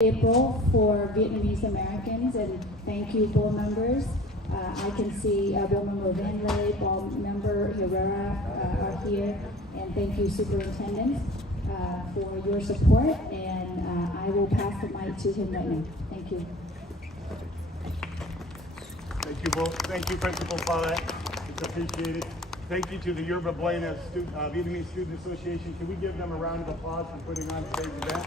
April for Vietnamese Americans, and thank you, board members. I can see board member Van Lay, board member Herrera are here, and thank you, superintendent, for your support. And I will pass the mic to him right now. Thank you. Thank you both. Thank you, Principal Paulette. It's appreciated. Thank you to the Yerba Buena Vietnamese Student Association. Can we give them a round of applause for putting on today's event?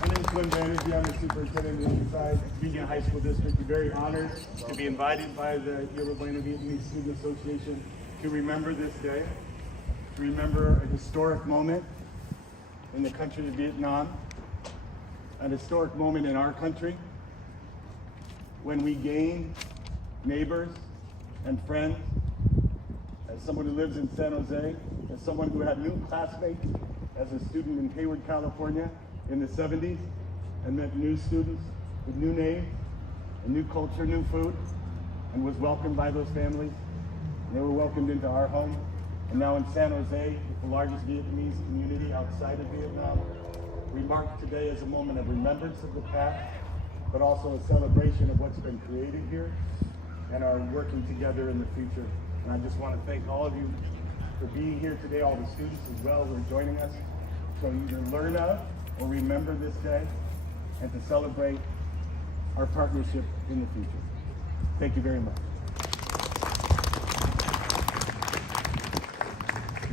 My name is Glenn Banerjee. I'm the superintendent of the Eastside Union High School District. We're very honored to be invited by the Yerba Buena Vietnamese Student Association to remember this day, to remember a historic moment in the country of Vietnam, a historic moment in our country when we gained neighbors and friends. As someone who lives in San Jose, as someone who had new classmates as a student in Hayward, California in the 70s, and met new students with new names, a new culture, new food, and was welcomed by those families. And they were welcomed into our home. And now in San Jose, the largest Vietnamese community outside of Vietnam, we mark today as a moment of remembrance of the past, but also a celebration of what's been created here and are working together in the future. And I just want to thank all of you for being here today, all the students as well who are joining us, to either learn of or remember this day and to celebrate our partnership in the future. Thank you very much.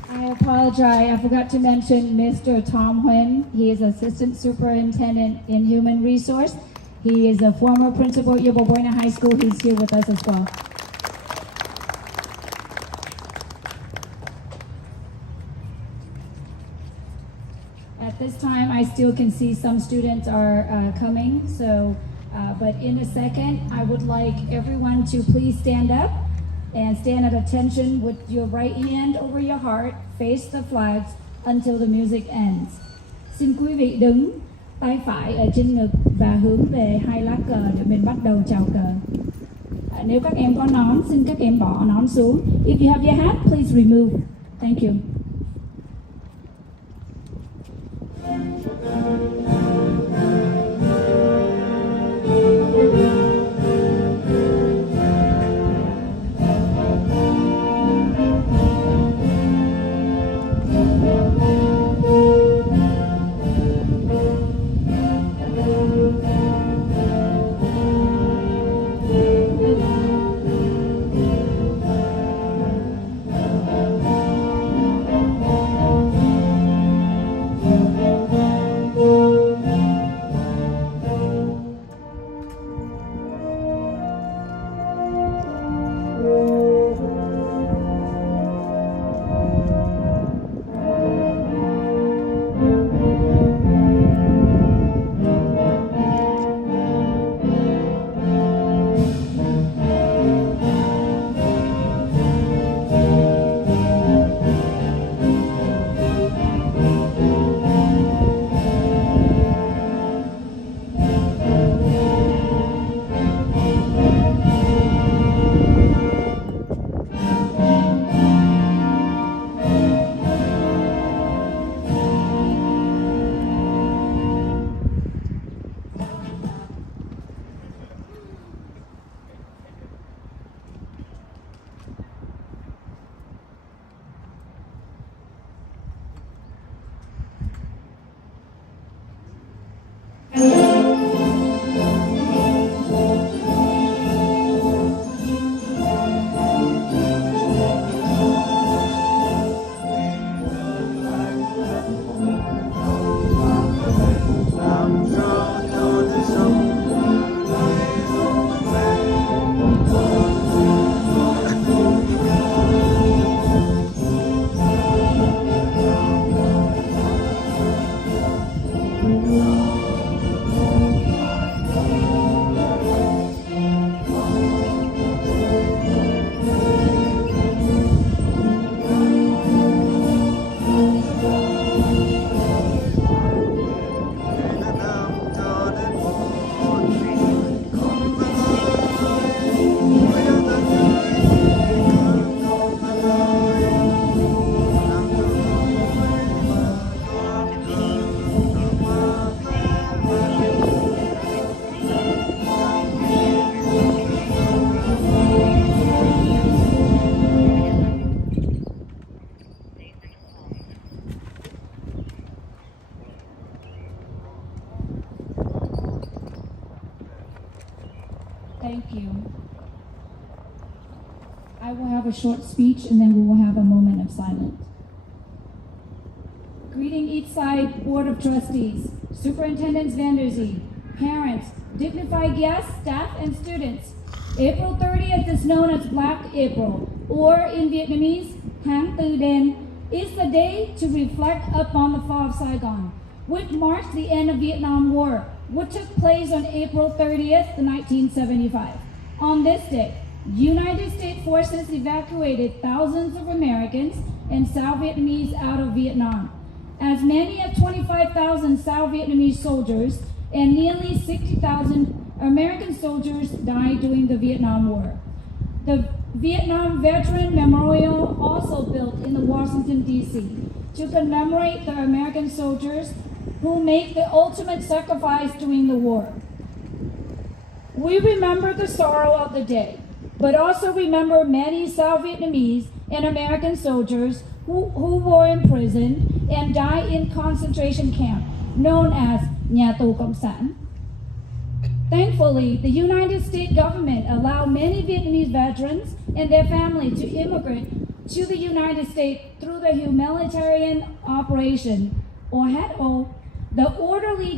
I apologize. I forgot to mention Mr. Tom Nguyen. He is Assistant Superintendent in Human Resource. He is a former principal at Yerba Buena High School. He's here with us as well. At this time, I still can see some students are coming. So, but in a second, I would like everyone to please stand up and stand at attention with your right hand over your heart, face the flags until the music ends. Xin quý vị đứng, tay phải ở trên ngực và hướng về hai lá cờ để mình bắt đầu chào cờ. Nếu các em có nón, xin các em bỏ nón xuống. If you have your hat, please remove. Thank you. Thank you. I will have a short speech and then we will have a moment of silence. Greeting Eastside Board of Trustees, Superintendents Vanderzee, parents, dignified guests, staff, and students. April 30th is known as Black April, or in Vietnamese, Tháng Tư Đen, is the day to reflect upon the fall of Saigon, which marks the end of Vietnam War, which took place on April 30th, 1975. On this day, United States forces evacuated thousands of Americans and South Vietnamese out of Vietnam. As many as 25,000 South Vietnamese soldiers and nearly 60,000 American soldiers died during the Vietnam War. The Vietnam Veteran Memorial, also built in Washington, D.C., to commemorate the American soldiers who made the ultimate sacrifice during the war. We remember the sorrow of the day, but also remember many South Vietnamese and American soldiers who were imprisoned and died in concentration camp known as Nhà tù Cộng sản. Thankfully, the United States government allowed many Vietnamese veterans and their families to immigrate to the United States through the humanitarian operation, or HATO. The orderly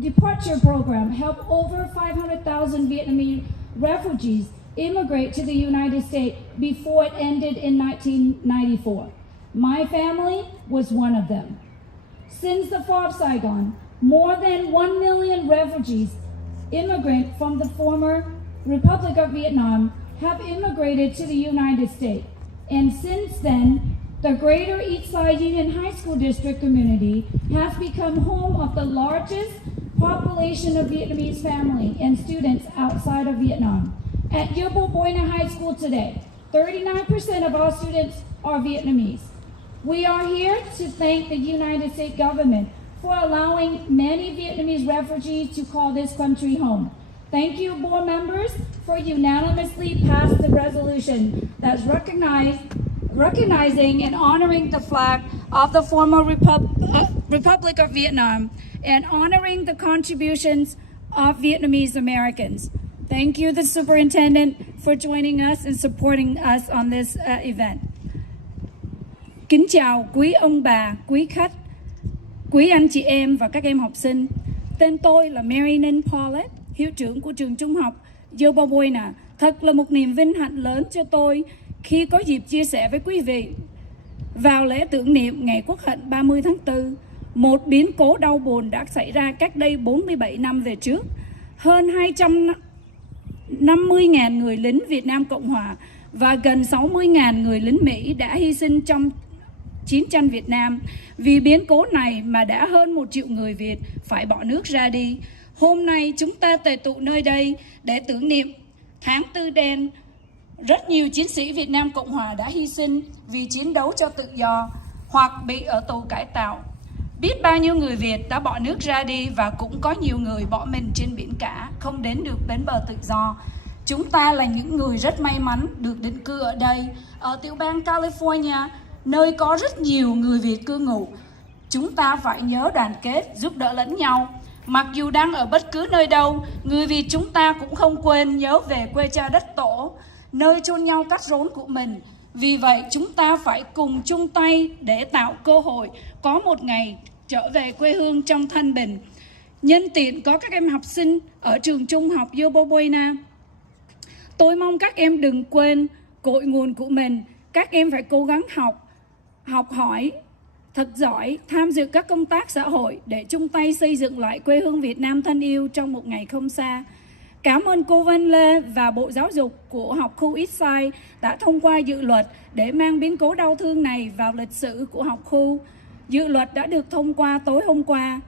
departure program helped over 500,000 Vietnamese refugees immigrate to the United States before it ended in 1994. My family was one of them. Since the fall of Saigon, more than 1 million refugees, immigrants from the former Republic of Vietnam, have immigrated to the United States. And since then, the Greater Eastside Union High School District community has become home of the largest population of Vietnamese family and students outside of Vietnam. At Yeobo Boina High School today, 39% of all students are Vietnamese. We are here to thank the United States government for allowing many Vietnamese refugees to call this country home. Thank you, board members, for unanimously passed the resolution that's recognizing and honoring the flag of the former Republic of Vietnam and honoring the contributions of Vietnamese Americans. Thank you, the superintendent, for joining us and supporting us on this event. Kính chào quý ông bà, quý khách, quý anh chị em và các em học sinh. Tên tôi là Marilyn Paulette, hiệu trưởng của trường trung học Yeobo Boina. Thật là một niềm vinh hạnh lớn cho tôi khi có dịp chia sẻ với quý vị vào lễ tưởng niệm ngày Quốc hận 30 tháng 4, một biến cố đau buồn đã xảy ra cách đây 47 năm về trước. Hơn 250.000 người lính Việt Nam Cộng Hòa và gần 60.000 người lính Mỹ đã hy sinh trong chiến tranh Việt Nam. Vì biến cố này mà đã hơn 1 triệu người Việt phải bỏ nước ra đi. Hôm nay chúng ta tề tụ nơi đây để tưởng niệm Tháng Tư Đen. Rất nhiều chiến sĩ Việt Nam Cộng Hòa đã hy sinh vì chiến đấu cho tự do hoặc bị ở tù cải tạo. Biết bao nhiêu người Việt đã bỏ nước ra đi và cũng có nhiều người bỏ mình trên biển cả, không đến được bến bờ tự do. Chúng ta là những người rất may mắn được định cư ở đây, ở tiểu bang California, nơi có rất nhiều người Việt cư ngụ. Chúng ta phải nhớ đoàn kết, giúp đỡ lẫn nhau. Mặc dù đang ở bất cứ nơi đâu, người Việt chúng ta cũng không quên nhớ về quê cha đất tổ, nơi chôn nhau cắt rốn của mình. Vì vậy, chúng ta phải cùng chung tay để tạo cơ hội có một ngày trở về quê hương trong thanh bình. Nhân tiện có các em học sinh ở trường trung học Yeobo Boina, tôi mong các em đừng quên cội nguồn của mình. Các em phải cố gắng học hỏi thật giỏi, tham dự các công tác xã hội để chung tay xây dựng lại quê hương Việt Nam thân yêu trong một ngày không xa. Cảm ơn cô Vân Lê và Bộ Giáo dục của học khu Eastside đã thông qua dự luật để mang biến cố đau thương này vào lịch sử của học khu. Dự luật đã được thông qua tối hôm qua.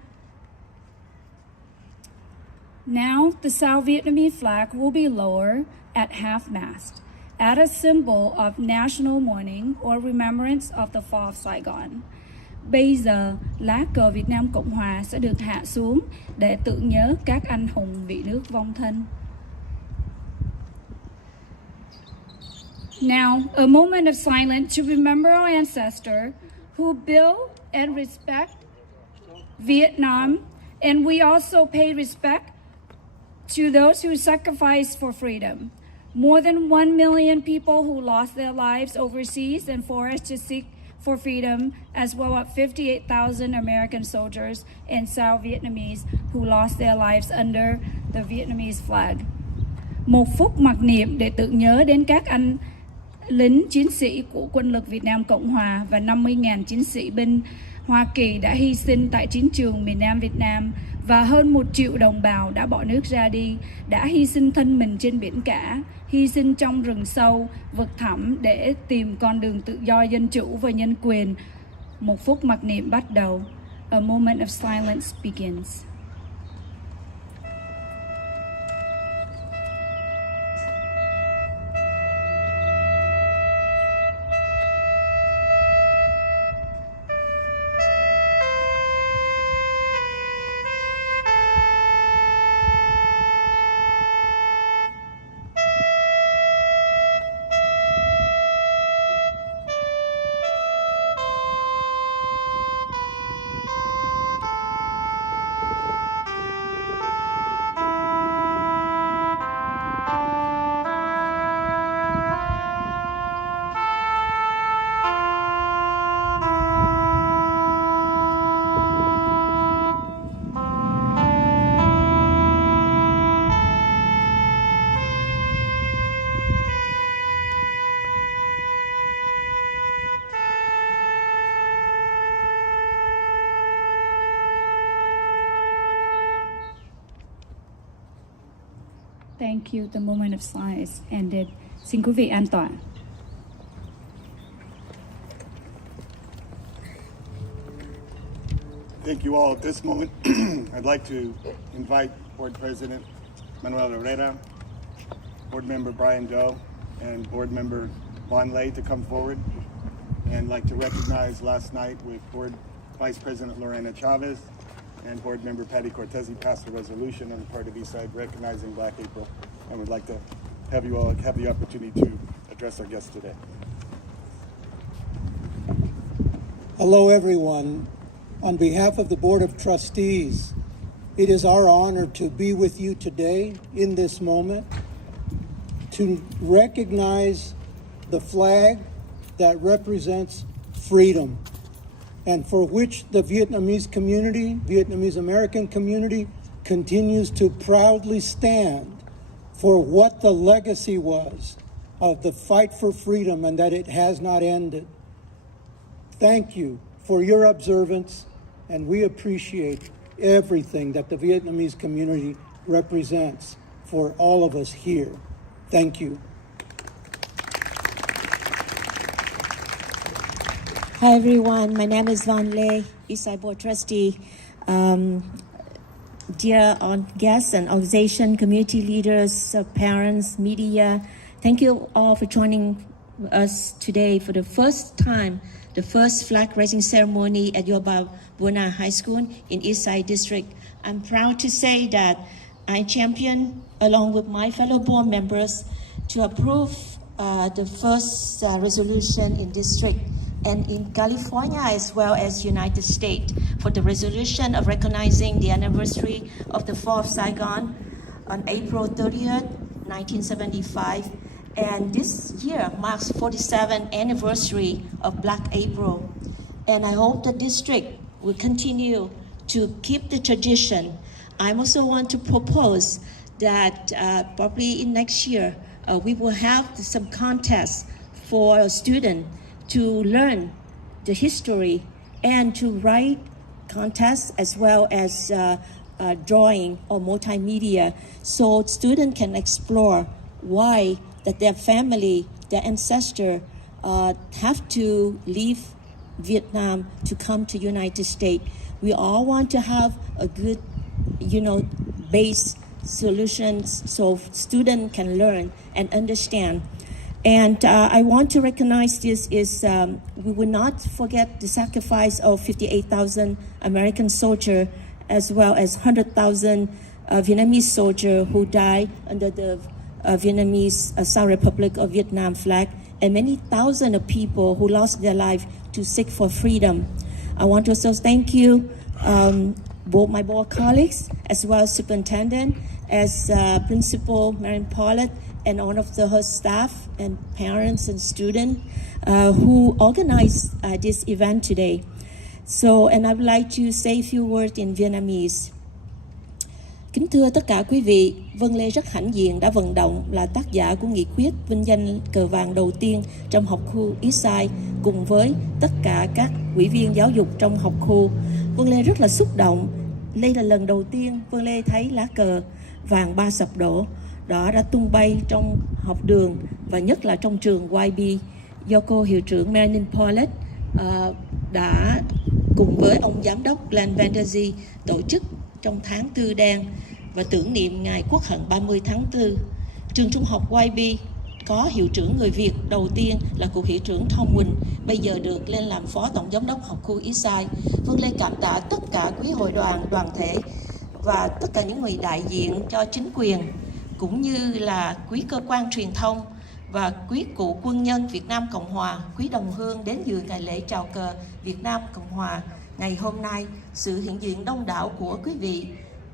Now the South Vietnamese flag will be lowered at half-mast, as a symbol of national mourning or remembrance of the fall of Saigon. Bây giờ, lá cờ Việt Nam Cộng Hòa sẽ được hạ xuống để tưởng nhớ các anh hùng vì nước vong thân. Now, a moment of silence to remember our ancestors who built and respect Vietnam, and we also pay respect To those who sacrificed for freedom, more than 1 million people who lost their lives overseas and forced to seek for freedom, as well as 58,000 American soldiers and South Vietnamese who lost their lives under the Vietnamese flag. Một phút mặc niệm để tưởng nhớ đến các anh lính chiến sĩ của quân lực Việt Nam Cộng Hòa và 50.000 chiến sĩ binh Hoa Kỳ đã hy sinh tại chiến trường miền Nam Việt Nam, và hơn 1 triệu đồng bào đã bỏ nước ra đi, đã hy sinh thân mình trên biển cả, hy sinh trong rừng sâu, vực thẳm để tìm con đường tự do, dân chủ và nhân quyền. Một phút mặc niệm bắt đầu. A moment of silence begins. Thank you. The moment of silence ended. Xin quý vị an tọa. Thank you all. At this moment, I'd like to invite Board President Manuel Herrera, Board Member Brian Doe, and Board Member Von Lay to come forward, and like to recognize last night with Board Vice President Lorena Chavez and Board Member Patty Cortez. He passed a resolution on the part of Eastside recognizing Black April, and would like to have you all have the opportunity to address our guests today. Hello, everyone. On behalf of the Board of Trustees, it is our honor to be with you today in this moment to recognize the flag that represents freedom and for which the Vietnamese community, Vietnamese American community, continues to proudly stand for what the legacy was of the fight for freedom and that it has not ended. Thank you for your observance, and we appreciate everything that the Vietnamese community represents for all of us here. Thank you. Hi everyone, my name is Von Lay, Eastside Board Trustee. Dear guests and organization, community leaders, parents, media, thank you all for joining us today for the first time, the first flag raising ceremony at Yoba Buena High School in Eastside District. I'm proud to say that I championed, along with my fellow board members, to approve the first resolution in district and in California as well as United States for the resolution of recognizing the anniversary of the Fall of Saigon on April 30th, 1975. And this year marks 47th anniversary of Black April. And I hope the district will continue to keep the tradition. I also want to propose that probably in next year, we will have some contests for a student to learn the history and to write contests as well as drawing or multimedia, so students can explore why that their family, their ancestor have to leave Vietnam to come to United States. We all want to have a good, base solutions so students can learn and understand. And I want to recognize this is, we will not forget the sacrifice of 58,000 American soldiers, as well as 100,000 Vietnamese soldiers who died under the Vietnamese South Republic of Vietnam flag, and many thousands of people who lost their life to seek for freedom. I want to also thank you, both my board colleagues, as well as superintendent, as Principal Marian Paulette and all of her staff and parents and students who organized this event today. So, and I would like to say a few words in Vietnamese. Kính thưa tất cả quý vị, Vân Lê rất hãnh diện đã vận động là tác giả của nghị quyết vinh danh cờ vàng đầu tiên trong học khu Eastside cùng với tất cả các ủy viên giáo dục trong học khu. Vân Lê rất là xúc động. Đây là lần đầu tiên Vân Lê thấy lá cờ vàng 3 sập đổ đó đã tung bay trong học đường và nhất là trong trường YB do cô hiệu trưởng Marian Paulette đã cùng với ông giám đốc Glenn Vanderzee tổ chức trong tháng 4 đen và tưởng niệm ngày Quốc hận 30 tháng 4. Trường trung học YB có hiệu trưởng người Việt đầu tiên là cụ hiệu trưởng Thông Quỳnh, bây giờ được lên làm phó tổng giám đốc học khu Eastside. Vân Lê cảm tạ tất cả quý hội đoàn thể và tất cả những người đại diện cho chính quyền cũng như là quý cơ quan truyền thông và quý cụ quân nhân Việt Nam Cộng Hòa, quý đồng hương đến dự ngày lễ chào cờ Việt Nam Cộng Hòa. Ngày hôm nay, sự hiện diện đông đảo của quý vị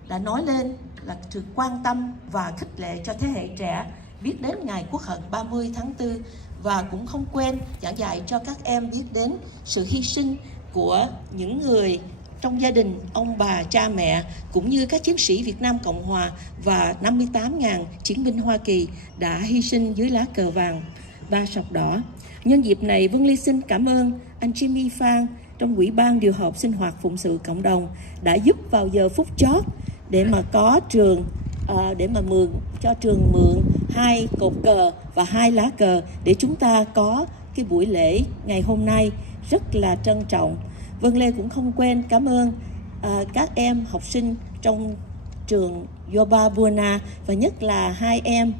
đã nói lên là sự quan tâm và khích lệ cho thế hệ trẻ biết đến ngày Quốc hận 30 tháng 4 và cũng không quên giảng dạy cho các em biết đến sự hy sinh của những người trong gia đình, ông bà, cha mẹ cũng như các chiến sĩ Việt Nam Cộng Hòa và 58.000 chiến binh Hoa Kỳ đã hy sinh dưới lá cờ vàng 3 sọc đỏ. Nhân dịp này, Vân Ly xin cảm ơn anh Jimmy Phan trong Ủy ban điều họp sinh hoạt phụng sự cộng đồng đã giúp vào giờ phút chót để mà có trường để mà cho trường mượn 2 cột cờ và 2 lá cờ để chúng ta có cái buổi lễ ngày hôm nay rất là trân trọng. Vân Lê cũng không quên cảm ơn các em học sinh trong trường Yoba Buona và nhất là 2 em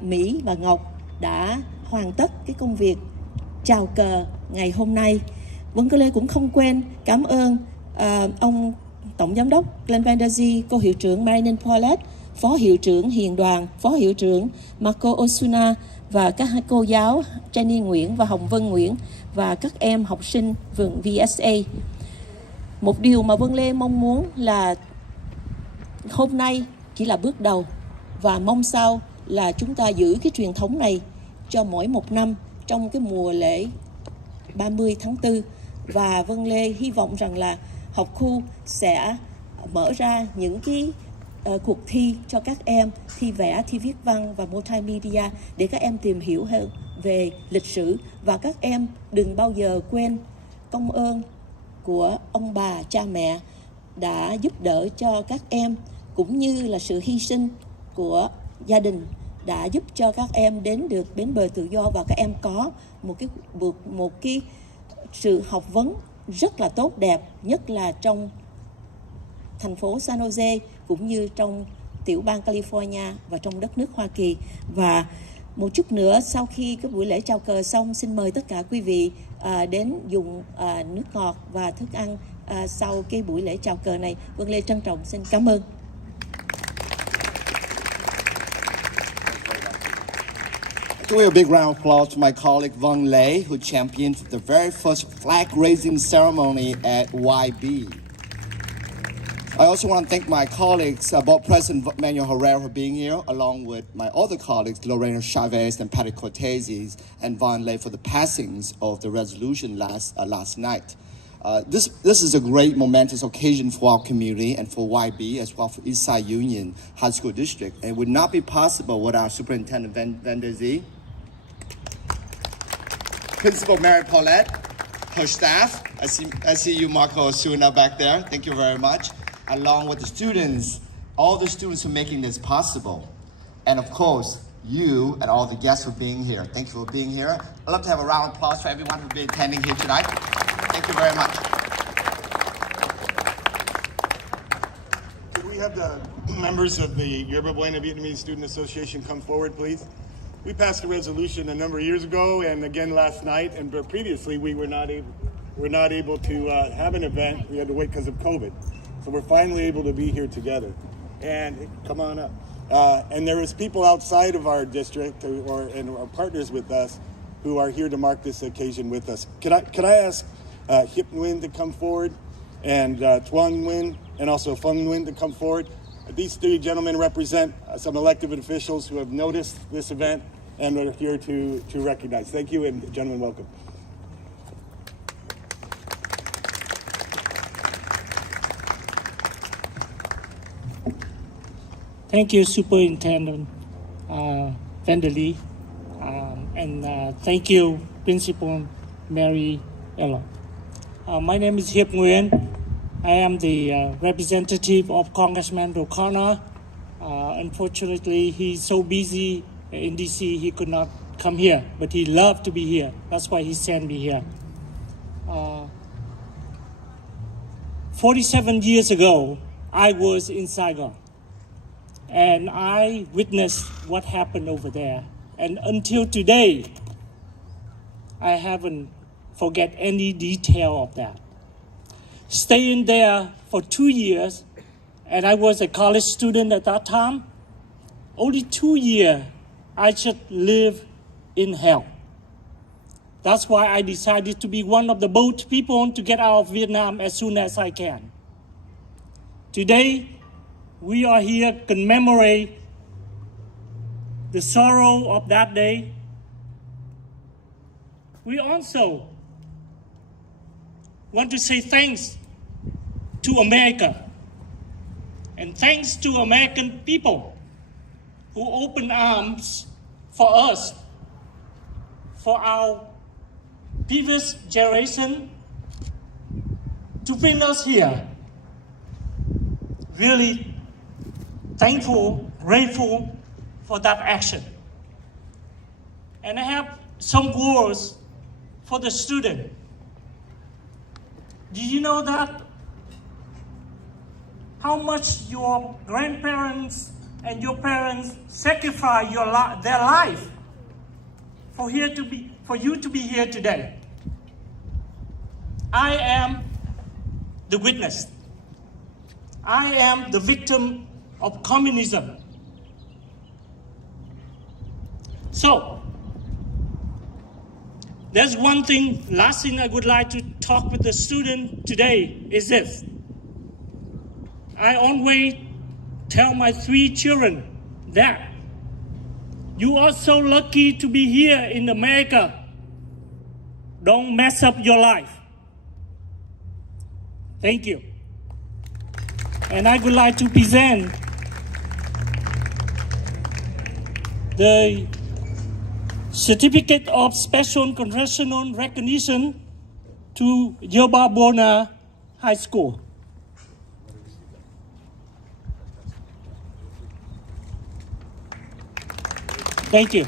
Mỹ và Ngọc đã hoàn tất cái công việc chào cờ ngày hôm nay. Vân Lê cũng không quên cảm ơn ông Tổng Giám đốc Glenn Vanderzee, cô hiệu trưởng Marian Paulette, Phó hiệu trưởng Hiền Đoàn, Phó hiệu trưởng Marco Osuna và các cô giáo Jenny Nguyễn và Hồng Vân Nguyễn và các em học sinh vườn VSA. Một điều mà Vân Lê mong muốn là hôm nay chỉ là bước đầu và mong sao là chúng ta giữ cái truyền thống này cho mỗi một năm trong cái mùa lễ 30 tháng 4 và Vân Lê hy vọng rằng là học khu sẽ mở ra những cái cuộc thi cho các em, thi vẽ, thi viết văn và multimedia để các em tìm hiểu hơn về lịch sử và các em đừng bao giờ quên công ơn của ông bà, cha mẹ đã giúp đỡ cho các em cũng như là sự hy sinh của gia đình đã giúp cho các em đến được bến bờ tự do và các em có một cái sự học vấn rất là tốt đẹp, nhất là trong thành phố San Jose cũng như trong tiểu bang California và trong đất nước Hoa Kỳ. Và một chút nữa sau khi cái buổi lễ chào cờ xong, xin mời tất cả quý vị đến dùng nước ngọt và thức ăn sau cái buổi lễ chào cờ này. Vân Lê trân trọng xin cảm ơn. Give a big round of applause to my colleague Vân Lê, who championed the very first flag raising ceremony at YB. I also want to thank my colleagues, Board President Manuel Herrera for being here, along with my other colleagues, Lorena Chavez and Patty Cortese, and Vân Lê for the passings of the resolution last night. This is a great momentous occasion for our community and for YB as well for Eastside Union High School District. And it would not be possible without Superintendent Vanderzee, Principal Marian Paulette, her staff. I see you, Marco Osuna, back there. Thank you very much. Along with the students, all the students who are making this possible. And of course, you and all the guests for being here. Thank you for being here. I'd love to have a round of applause for everyone who's been attending here tonight. Thank you very much. Could we have the members of the Yerba Buena Vietnamese Student Association come forward, please? We passed a resolution a number of years ago and again last night, and previously we were not able to have an event. We had to wait because of COVID. So we're finally able to be here together. And come on up. And there is people outside of our district and our partners with us who are here to mark this occasion with us. Could I ask Hip Nguyen to come forward and Tuan Nguyen and also Fung Nguyen to come forward? These three gentlemen represent some elected officials who have noticed this event and are here to recognize. Thank you, and gentlemen, welcome. Thank you, Superintendent Vanderlee, and thank you, Principal Mary Ella. My name is Hiệp Nguyen. I am the representative of Congressman O'Connor. Unfortunately, he's so busy in DC, he could not come here, but he loved to be here. That's why he sent me here. 47 years ago, I was in Saigon, and I witnessed what happened over there. And until today, I haven't forget any detail of that. Staying there for 2 years, and I was a college student at that time. Only 2 years, I just live in hell. That's why I decided to be one of the bold people to get out of Vietnam as soon as I can. Today, we are here to commemorate the sorrow of that day. We also want to say thanks to America, and thanks to American people who opened arms for us, for our previous generation, to bring us here. Really thankful, grateful for that action. And I have some words for the student. Did you know that how much your grandparents and your parents sacrificed their life for you to be here today? I am the witness. I am the victim of communism. So, there's one thing, last thing I would like to talk with the student today is this. I always tell my 3 children that you are so lucky to be here in America. Don't mess up your life. Thank you. And I would like to present the Certificate of Special Congressional Recognition to Yerba Buena High School. Thank you.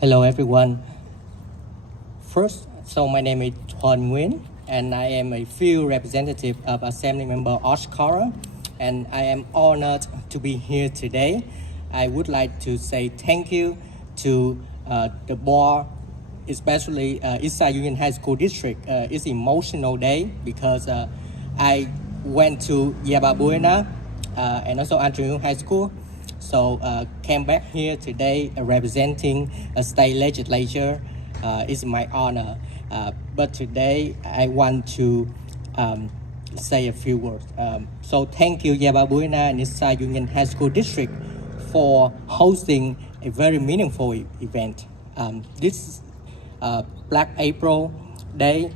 Hello everyone. First, my name is Thuan Nguyen, and I am a field representative of Assembly Member Oshkara, and I am honored to be here today. I would like to say thank you to the board, especially Eastside Union High School District. It's an emotional day because I went to Yerba Buena and also Andrew High School. So came back here today representing a state legislature. It's my honor. But today I want to say a few words. So thank you Yerba Buena and Eastside Union High School District for hosting a very meaningful event. This Black April Day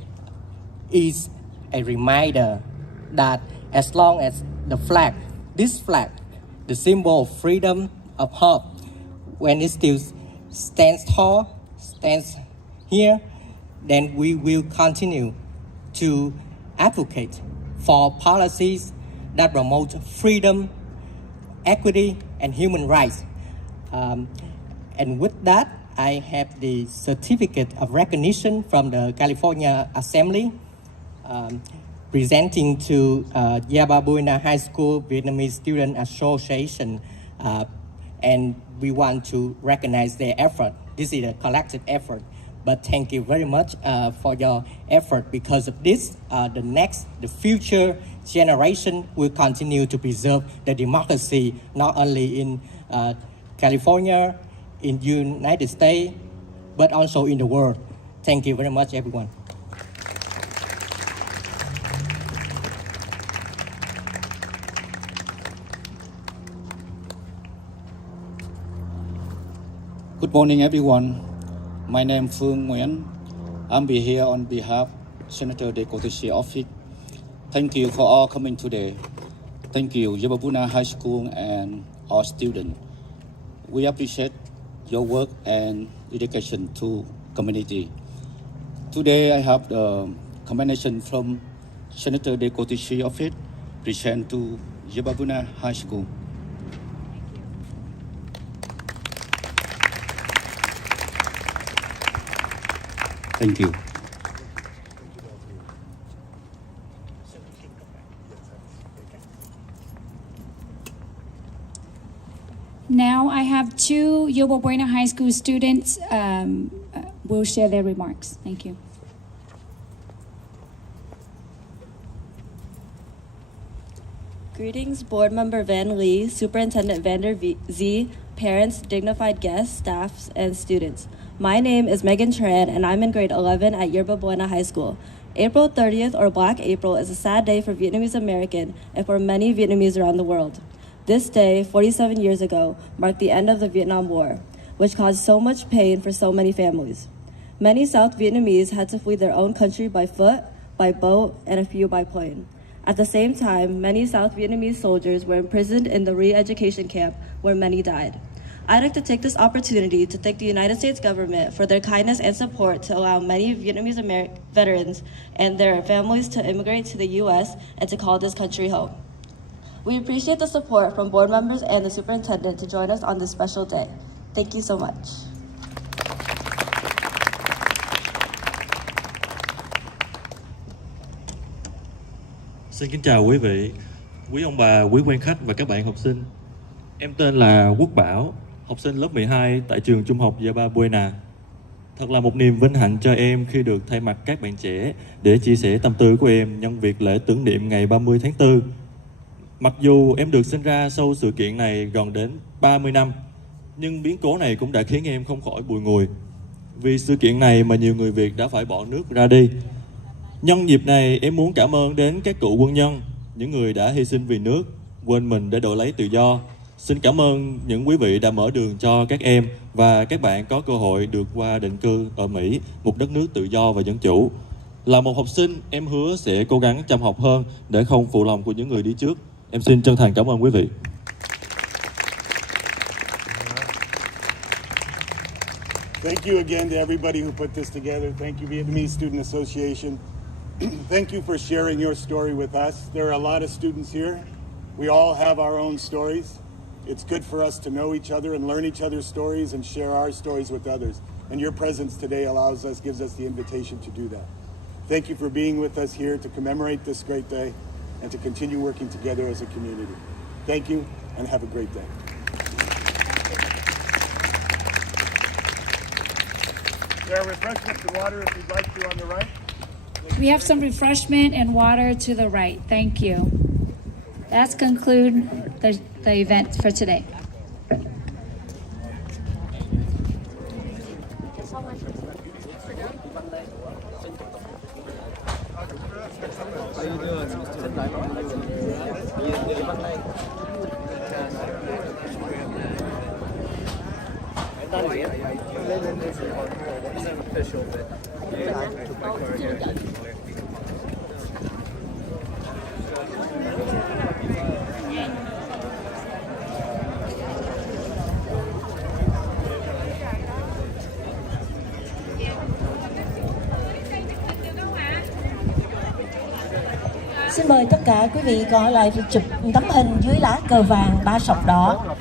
is a reminder that as long as this flag, the symbol of freedom, of hope, when it still stands tall, stands here, then we will continue to advocate for policies that promote freedom, equity, and human rights. And with that, I have the certificate of recognition from the California Assembly, presenting to Yerba Buena High School Vietnamese Student Association, and we want to recognize their effort. This is a collective effort, but thank you very much for your effort. Because of this, the future generation will continue to preserve the democracy, not only in California, in United States, but also in the world. Thank you very much, everyone. Good morning, everyone. My name is Phương Nguyen. I'm here on behalf of Senator Decotici Office. Thank you for all coming today. Thank you, Yababuna High School and all students. We appreciate your work and dedication to community. Today, I have the combination from Senator Decotici Office present to Yababuna High School. Thank you. Now I have two Yobo Buena High School students will share their remarks. Thank you. Greetings, Board Member Van Lee, Superintendent Vander Z, parents, dignified guests, staffs, and students. My name is Megan Tran, and I'm in grade 11 at Yerba Buena High School. April 30th, or Black April, is a sad day for Vietnamese American and for many Vietnamese around the world. This day, 47 years ago, marked the end of the Vietnam War, which caused so much pain for so many families. Many South Vietnamese had to flee their own country by foot, by boat, and a few by plane. At the same time, many South Vietnamese soldiers were imprisoned in the re-education camp where many died. I'd like to take this opportunity to thank the United States government for their kindness and support to allow many Vietnamese veterans and their families to immigrate to the U.S. and to call this country home. We appreciate the support from board members and the superintendent to join us on this special day. Thank you so much. Xin kính chào quý vị, quý ông bà, quý quan khách và các bạn học sinh. Em tên là Quốc Bảo, học sinh lớp 12 tại trường trung học Yerba Buena. Thật là một niềm vinh hạnh cho em khi được thay mặt các bạn trẻ để chia sẻ tâm tư của em nhân việc lễ tưởng niệm ngày 30 tháng 4. Mặc dù em được sinh ra sau sự kiện này gần đến 30 năm, nhưng biến cố này cũng đã khiến em không khỏi bùi ngùi. Vì sự kiện này mà nhiều người Việt đã phải bỏ nước ra đi. Nhân dịp này, em muốn cảm ơn đến các cựu quân nhân, những người đã hy sinh vì nước, quên mình để đổi lấy tự do. Xin cảm ơn những quý vị đã mở đường cho các em và các bạn có cơ hội được qua định cư ở Mỹ, một đất nước tự do và dân chủ. Là một học sinh, em hứa sẽ cố gắng chăm học hơn để không phụ lòng của những người đi trước. Em xin chân thành cảm ơn quý vị. Thank you again to everybody who put this together. Thank you, Vietnamese Student Association. Thank you for sharing your story with us. There are a lot of students here. We all have our own stories. It's good for us to know each other and learn each other's stories and share our stories with others. And your presence today gives us the invitation to do that. Thank you for being with us here to commemorate this great day and to continue working together as a community. Thank you and have a great day. There are refreshments and water if you'd like to on the right. We have some refreshment and water to the right. Thank you. That's conclude the event for today. Xin mời tất cả quý vị gọi lại chụp tấm hình dưới lá cờ vàng 3 sọc đỏ.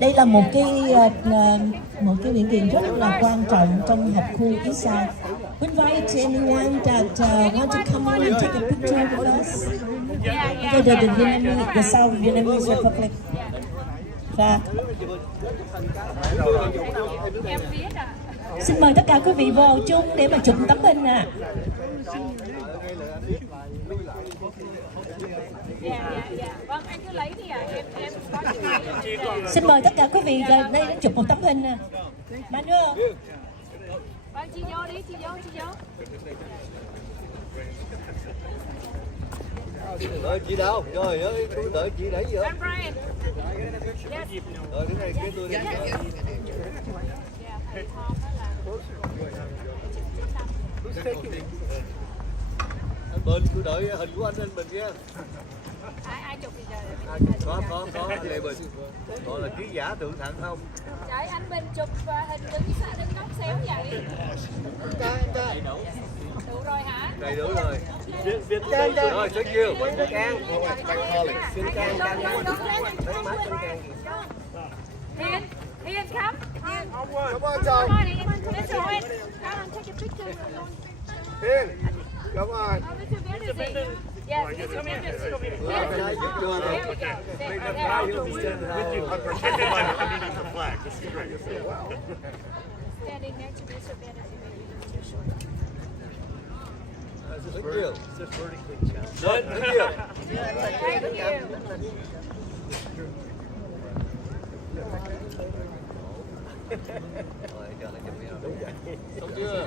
Đây là một cái biểu hiện rất là quan trọng trong học khu Eastside. We invite anyone that want to come on and take a picture with us. The South Vietnamese Republic. Và xin mời tất cả quý vị vào chung để mà chụp tấm hình ạ. Vâng, anh cứ lấy đi ạ, em có chụp lấy. Xin mời tất cả quý vị gần đây đến chụp một tấm hình nè. Bạn nữa. Bạn chị vô đi, chị vô. Đợi chị đâu? Trời ơi, tôi đợi chị nãy giờ. And Brian. Yes. Rồi đứng này kế tôi đi. Anh Bình, tôi đợi hình của anh Bình nha. Ai chụp thì giờ. Có anh Lê Bình. Gọi là ký giả Tượng Thẳng không? Trời, anh Bình chụp hình đứng góc xéo vậy. Đủ rồi hả? Đầy đủ rồi. Rồi, thank you. Can. Xin can. Hiền, come. Come on, Joe. Come on, Hiền. Let's go in. Come on, take a picture. Hiền, come on. Oh, this is very easy. Yes, this is very easy. Đây giúp chưa rồi. With you, I'm pretending like I'm eating the flag. This is great. Standing next to Mr. Bennett, maybe it's too short. Thank you. It's a vertically challenged. Thank you. Thank you. Xong chưa?